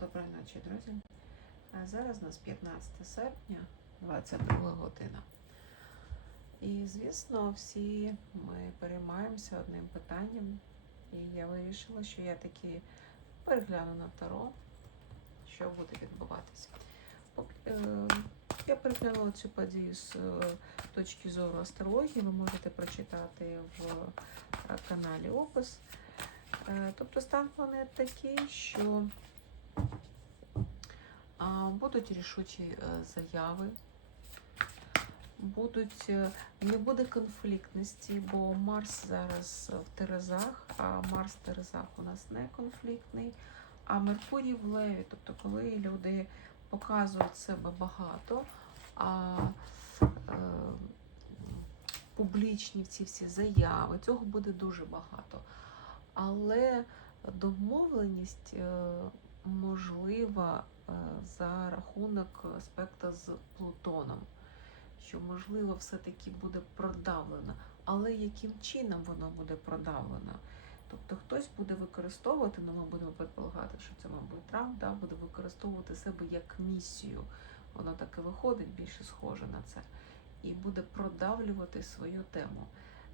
Доброї ночі, друзі. А Зараз у нас 15 серпня, 22 година. І, звісно, всі ми переймаємося одним питанням. І я вирішила, що я таки перегляну на Таро, що буде відбуватися. Е, Я переглянула цю подію з е, точки зору астрології. Ви можете прочитати в е, каналі опис. Тобто стан планет такий, що будуть рішучі е, заяви, будуть, е, не буде конфліктності, бо Марс зараз в Терезах, а Марс в Терезах у нас не конфліктний, а Меркурій в Леві, тобто коли люди показують себе багато, а е, публічні ці всі заяви, цього буде дуже багато. Але домовленість е, можлива е, за рахунок аспекта з Плутоном, що можливо все-таки буде продавлено. Але яким чином воно буде продавлено? Тобто хтось буде використовувати, ну ми будемо предполагати, що це, мабуть, Трамп, да, буде використовувати себе як місію. Воно так і виходить більше схоже на це. І буде продавлювати свою тему.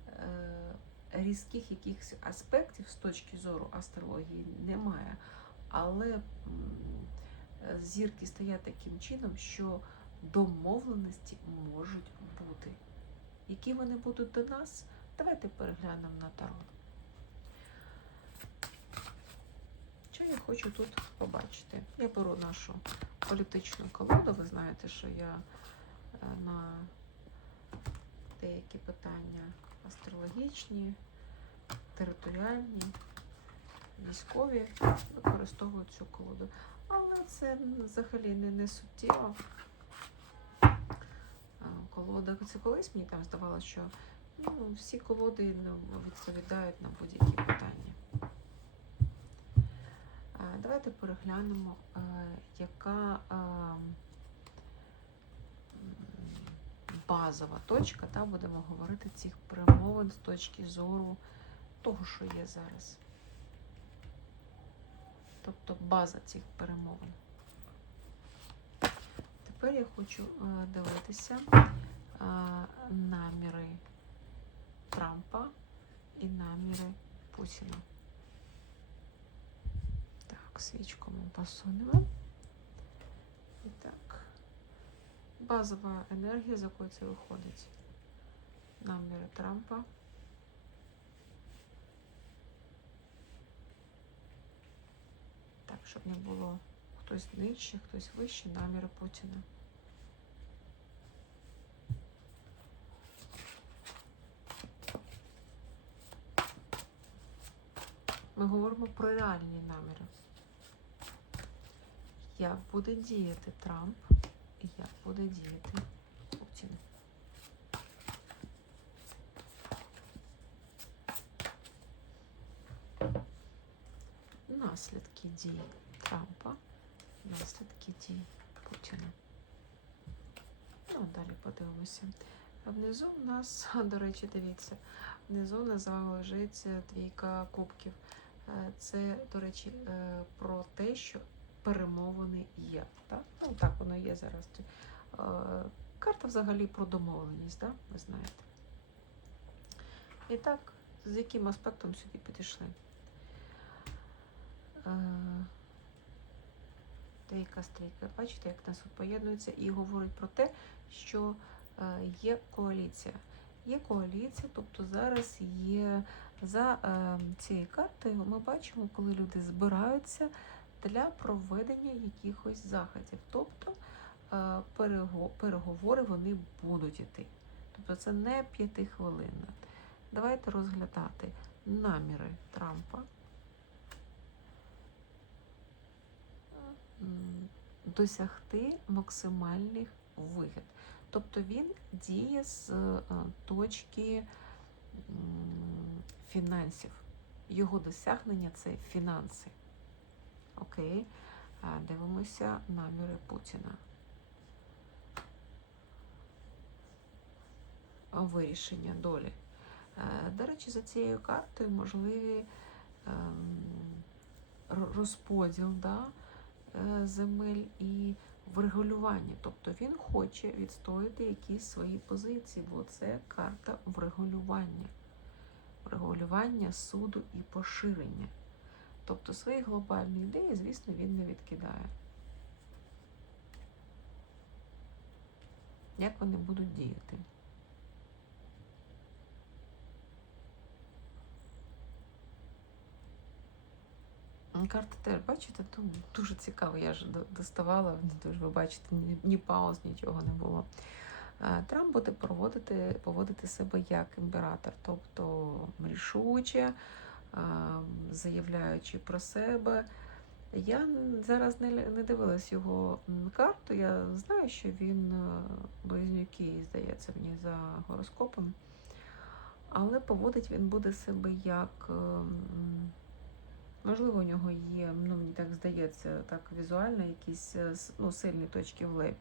Е, різких якихось аспектів з точки зору астрології немає. Але зірки стоять таким чином, що домовленості можуть бути. Які вони будуть до нас? Давайте переглянемо на таро. Що я хочу тут побачити? Я беру нашу політичну колоду. Ви знаєте, що я е, на деякі питання астрологічні, територіальні, військові використовують цю колоду. Але це взагалі не, не суттєво. Колода, це колись мені там здавалося, що ну, всі колоди ну, відповідають на будь-які питання. Давайте переглянемо, яка базова точка, та, будемо говорити цих перемовин з точки зору того, що є зараз. Тобто база цих перемовин. Тепер я хочу е, дивитися е, наміри Трампа і наміри Путіна. Так, свічку ми посунемо. І так. Базова енергія, з якої це виходить. Наміри Трампа. Щоб не було хтось нижче, хтось вище, наміри Путіна. Ми говоримо про реальні наміри. Як буде діяти Трамп як буде діяти Путін. Наслідки дій Трампа, наслідки дій Путіна. Ну, далі подивимося. Внизу у нас, до речі, дивіться, внизу у нас з вами лежить двійка кубків. Е, Це, до речі, е, про те, що перемовини є. Так? Ну, так воно є зараз. Е, Карта взагалі про домовленість, да? ви знаєте. І так, з яким аспектом сюди підійшли? Е, Трійка стрійка. Бачите, як нас тут поєднується і говорить про те, що е, є коаліція. Є коаліція, тобто зараз є за е, цією картою, ми бачимо, коли люди збираються для проведення якихось заходів. Тобто переговори вони будуть іти. Тобто це не п'ятихвилинно. Давайте розглядати наміри Трампа. Досягти максимальних вигід. Тобто він діє з е, точки фінансів. Його досягнення це фінанси. Окей. Дивимося наміри Путіна. Вирішення долі. Е, До речі, за цією картою можливі ем, розподіл да, земель і врегулювання. Тобто він хоче відстояти якісь свої позиції, бо це карта врегулювання, врегулювання суду і поширення. Тобто свої глобальні ідеї, звісно, він не відкидає. Як вони будуть діяти? Карти теж, бачите, тут дуже цікаво. Я ж доставала, тож ви бачите, ні, ні пауз, нічого не було. Е, Трамп буде проводити, поводити себе як імператор, тобто рішуче, е, заявляючи про себе. Я зараз не, не дивилась його карту. Я знаю, що він е, близнюки, здається, мені за гороскопом. Але поводить він буде себе як. Можливо, у нього є, ну мені так здається, так візуально якісь е, ну, сильні точки в лебі.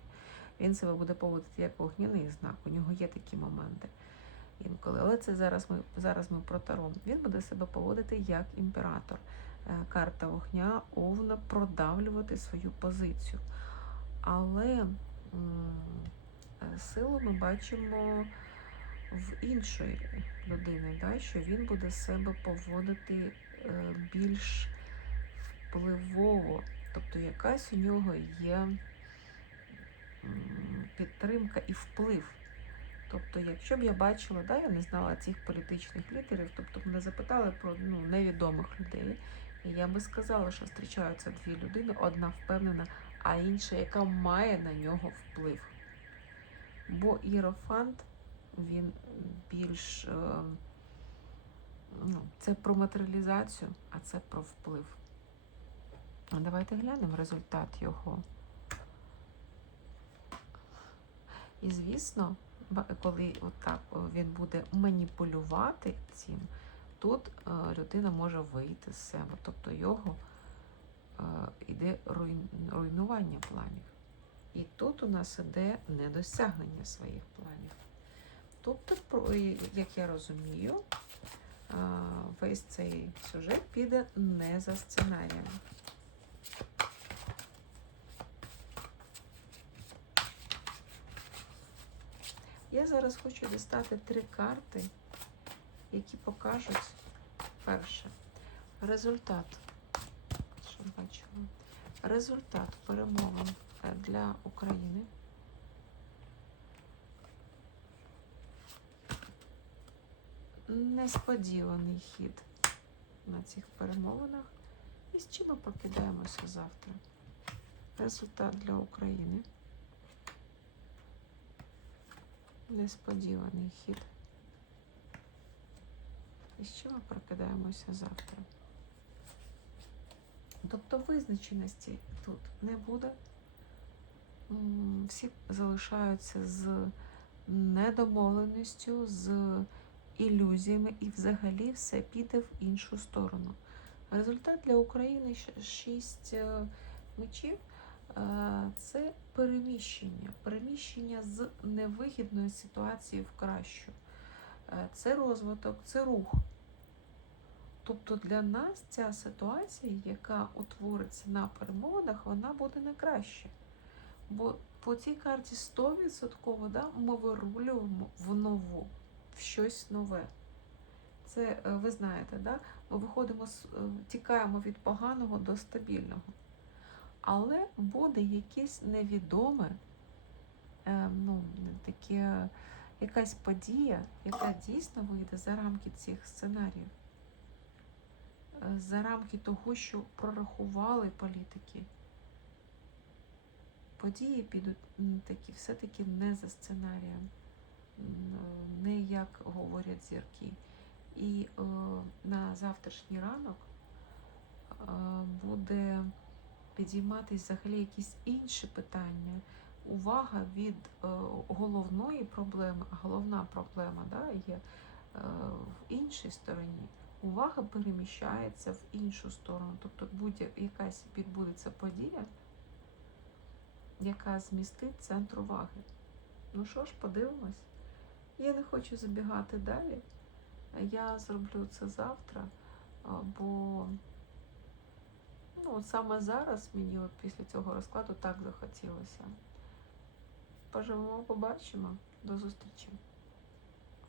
Він себе буде поводити як вогняний знак. У нього є такі моменти інколи. Але це зараз ми зараз ми про Таро. Він буде себе поводити як імператор. Е, Карта вогня овна продавлювати свою позицію. Але е, силу ми бачимо в іншої людини, да, що він буде себе поводити більш впливово. Тобто якась у нього є підтримка і вплив. Тобто, якщо б я бачила, да, я не знала цих політичних лідерів, тобто мене запитали про ну, невідомих людей, і я би сказала, що зустрічаються дві людини, одна впевнена, а інша, яка має на нього вплив. Бо іерофант, він більш е, ну, це про матеріалізацію, а це про вплив. Давайте глянемо результат його. І звісно, коли отак він буде маніпулювати цим, тут е, людина може вийти з себе. Тобто його е, йде руйн- руйнування планів. І тут у нас іде недосягнення своїх планів. Тобто, як я розумію, е, весь цей сюжет піде не за сценарієм. Я зараз хочу дістати три карти, які покажуть перше результат. Що бачимо? Результат перемовин е, для України. Несподіваний хід на цих перемовинах. І з чим ми прокидаємося завтра? Результат для України. Несподіваний хід. І з чим ми прокидаємося завтра? Тобто визначеності тут не буде. Всі залишаються з недомовленістю, з ілюзіями, і взагалі все піде в іншу сторону. Результат для України щ- шість е, мечів е, це переміщення, переміщення з невигідної ситуації в кращу. Е, Це розвиток, це рух. Тобто для нас ця ситуація, яка утвориться на перемовинах, вона буде не краще. Бо по цій карті 100% да, ми вирулюємо в нову, в щось нове. Це е, ви знаєте, да? ми виходимо, е, тікаємо від поганого до стабільного. Але буде якесь невідоме, е, ну, таке, якась подія, яка дійсно вийде за рамки цих сценаріїв, за рамки того, що прорахували політики. Події підуть такі, все-таки не за сценарієм, не як говорять зірки. І е, на завтрашній ранок е, буде підійматись взагалі якісь інші питання. Увага від е, головної проблеми, головна проблема да, є е, в іншій стороні. Увага переміщається в іншу сторону. Тобто будь-якась відбудеться подія, яка змістить центр уваги. Ну що ж, подивимось. Я не хочу забігати далі. Я зроблю це завтра, бо Ну, саме зараз мені от після цього розкладу так захотілося. Поживемо, побачимо. До зустрічі.